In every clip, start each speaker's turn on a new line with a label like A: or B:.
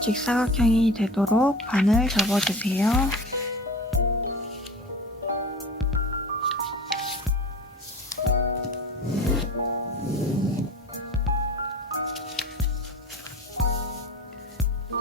A: 직사각형이 되도록 반을 접어주세요.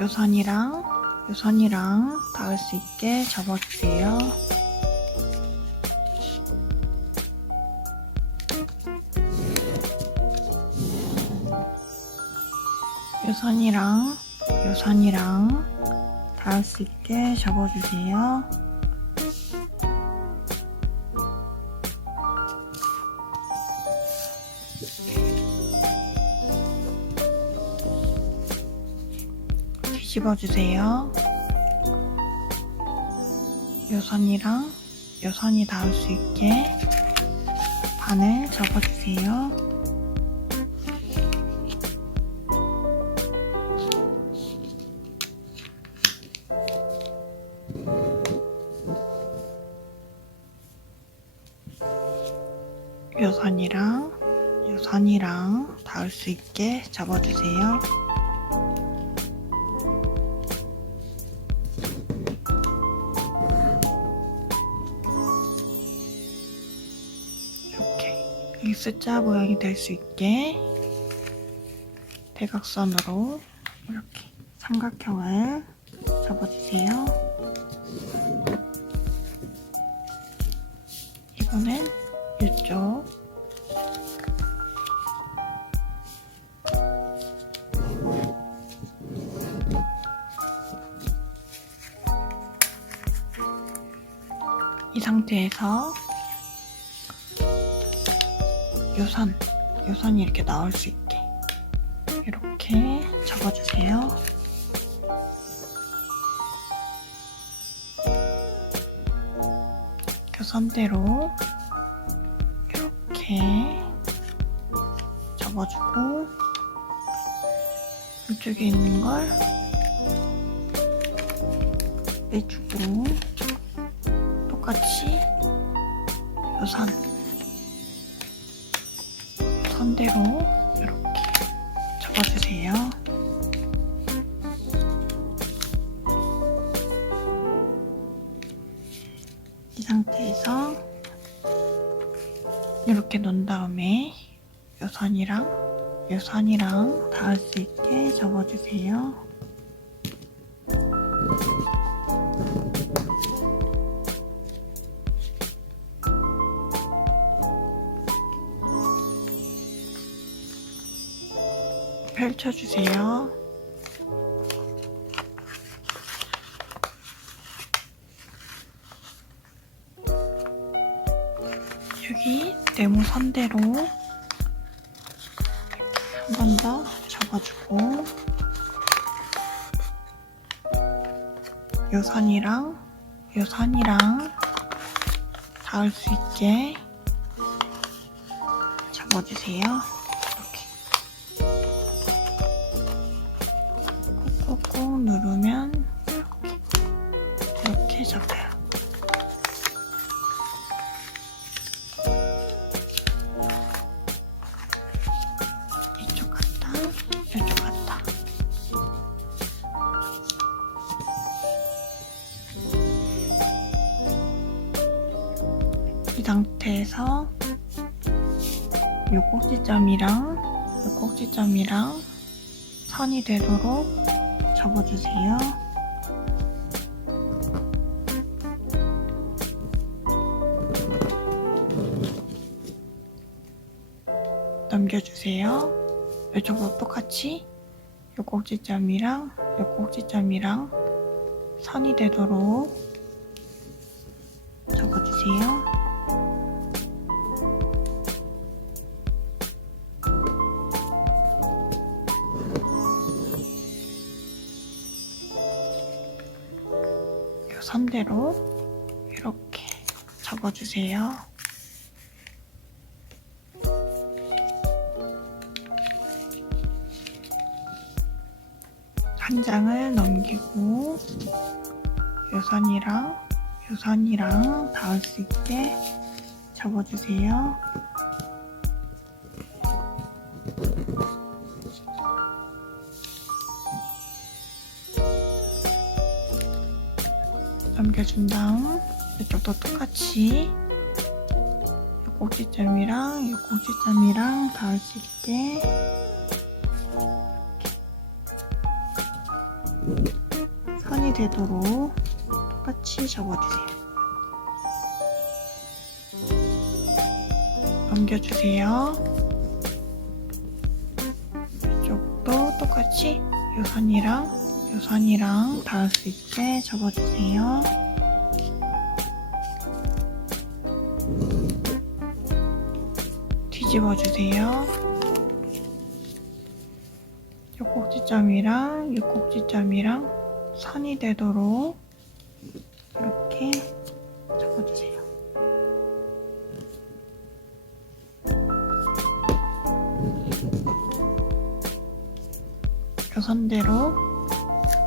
A: 요 선이랑 요 선이랑 닿을 수 있게 접어주세요. 요 선이랑 요 선이랑 닿을 수 있게 접어주세요. 뒤집어 주세요. 요 선이랑 요 선이 닿을 수 있게 반을 접어주세요. 요 선이랑 요 선이랑 닿을 수 있게 접어주세요. 이렇게 X자 모양이 될 수 있게 대각선으로 이렇게 삼각형을 접어주세요. 이번엔 이쪽 이 상태에서 요선, 요선이 이렇게 나올 수 있게 이렇게 접어주세요. 교선대로 이렇게 접어주고 이쪽에 있는 걸 빼주고 똑같이 요선 선대로 이렇게 접어주세요. 이 상태에서 이렇게 놓은 다음에 요 선이랑 요 선이랑 닿을 수 있게 접어주세요. 펼쳐주세요. 네모 선대로 한 번 더 접어주고 요 선이랑 요 선이랑 닿을 수 있게 접어주세요. 이렇게 꾹꾹 누르면 이렇게 이렇게 접혀요. 상태에서 이 꼭지점이랑 이 꼭지점이랑 선이 되도록 접어주세요. 넘겨주세요. 이쪽도 똑같이 이 꼭지점이랑 이 꼭지점이랑 선이 되도록 접어주세요. 선대로 이렇게 접어주세요. 한 장을 넘기고 요선이랑 요선이랑 닿을 수 있게 접어주세요. 넘겨준 다음 이쪽도 똑같이 이 꼭지점이랑 이 꼭지점이랑 닿을 수 있게 이렇게 선이 되도록 똑같이 접어주세요. 넘겨주세요. 이쪽도 똑같이 이 선이랑 이 선이랑 닿을 수 있게 접어주세요. 뒤집어 주세요. 이 꼭지점이랑 이 꼭지점이랑 선이 되도록 이렇게 접어주세요. 이 선대로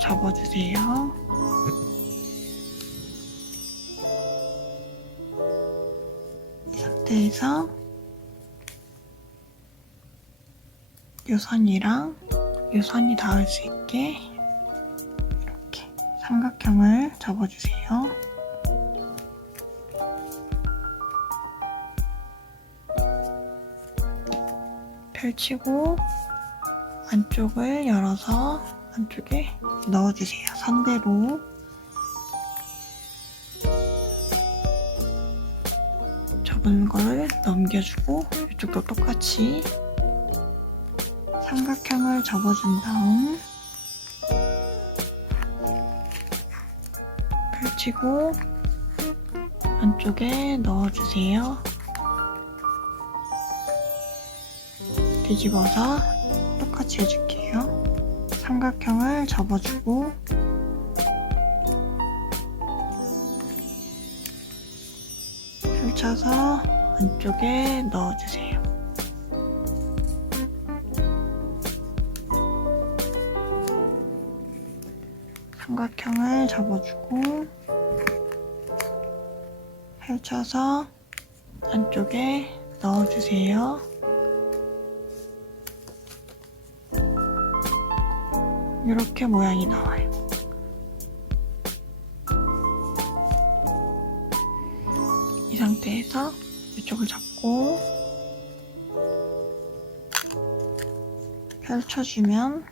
A: 접어주세요. 상태에서 이 선이랑 이 선이 닿을 수 있게 이렇게 삼각형을 접어주세요. 펼치고 안쪽을 열어서 안쪽에 넣어주세요. 선대로 접은 거를 넘겨주고 이쪽도 똑같이 삼각형을 접어준 다음 펼치고 안쪽에 넣어주세요. 뒤집어서 똑같이 해줄게요. 삼각형을 접어주고 펼쳐서 안쪽에 넣어주세요. 삼각형을 접어주고 펼쳐서 안쪽에 넣어주세요. 이렇게 모양이 나와요. 상태에서 이쪽을 잡고 펼쳐주면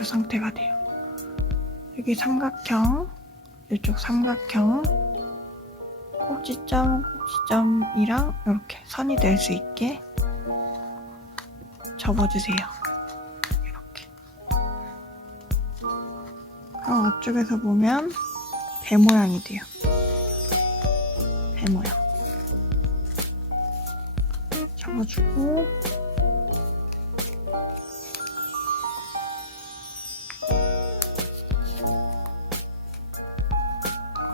A: 이 상태가 돼요. 여기 삼각형, 이쪽 삼각형, 꼭지점, 꼭지점이랑 이렇게 선이 될 수 있게 접어주세요. 이렇게. 그럼 앞쪽에서 보면 배 모양이 돼요. 배 모양. 접어주고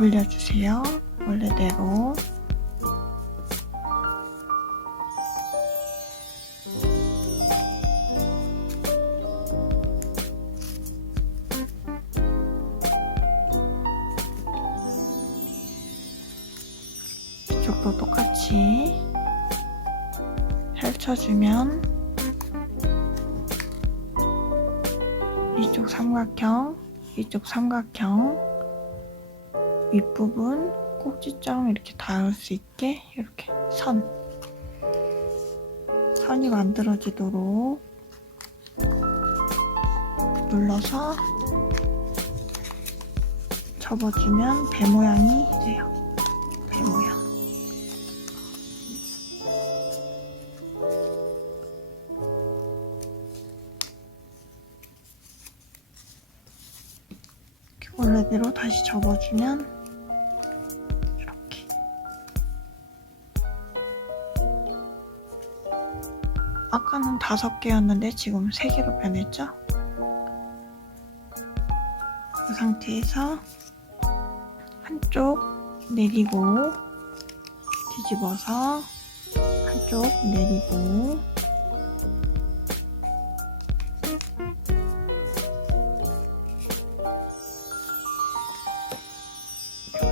A: 올려주세요. 원래대로. 이쪽도 똑같이 펼쳐주면 이쪽 삼각형, 이쪽 삼각형 윗부분 꼭지점 이렇게 닿을 수 있게 이렇게 선 선이 만들어지도록 눌러서 접어주면 배 모양이 돼요. 배 모양. 원래대로 다시 접어주면 이렇게 아까는 다섯 개였는데 지금 세 개로 변했죠? 그 상태에서 한쪽 내리고 뒤집어서 한쪽 내리고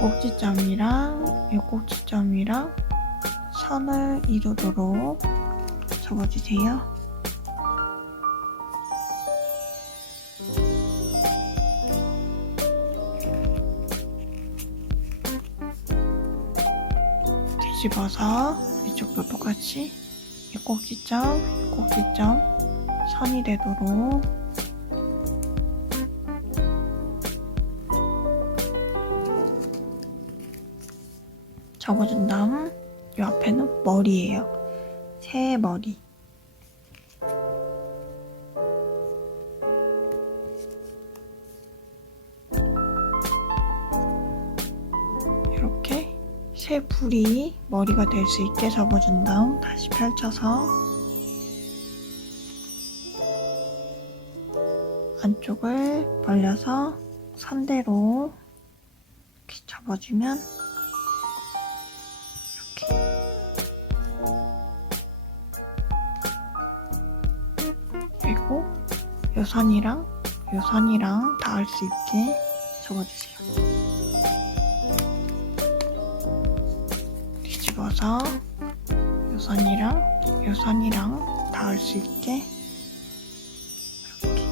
A: 꼭지점이랑 요 꼭지점이랑 선을 이루도록 적어주세요. 뒤집어서 이쪽도 똑같이 이 꼭지점, 이 꼭지점 선이 되도록 접어준 다음 이 앞에는 머리예요. 새 머리. 이렇게 새 불이 머리가 될 수 있게 접어준 다음 다시 펼쳐서 안쪽을 벌려서 선대로 이렇게 접어주면 요 선이랑 요 선이랑 닿을 수 있게 접어주세요. 뒤집어서 요 선이랑 요 선이랑 닿을 수 있게 이렇게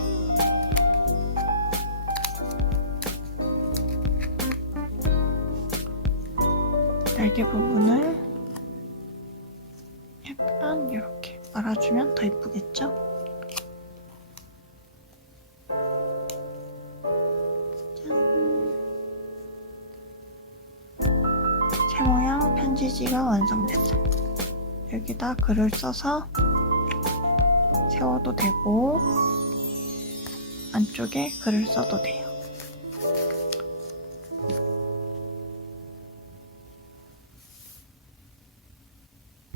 A: 날개 부분을 약간 이렇게 말아주면 더 이쁘겠죠? 편지지가 완성됐어요. 여기다 글을 써서 세워도 되고 안쪽에 글을 써도 돼요.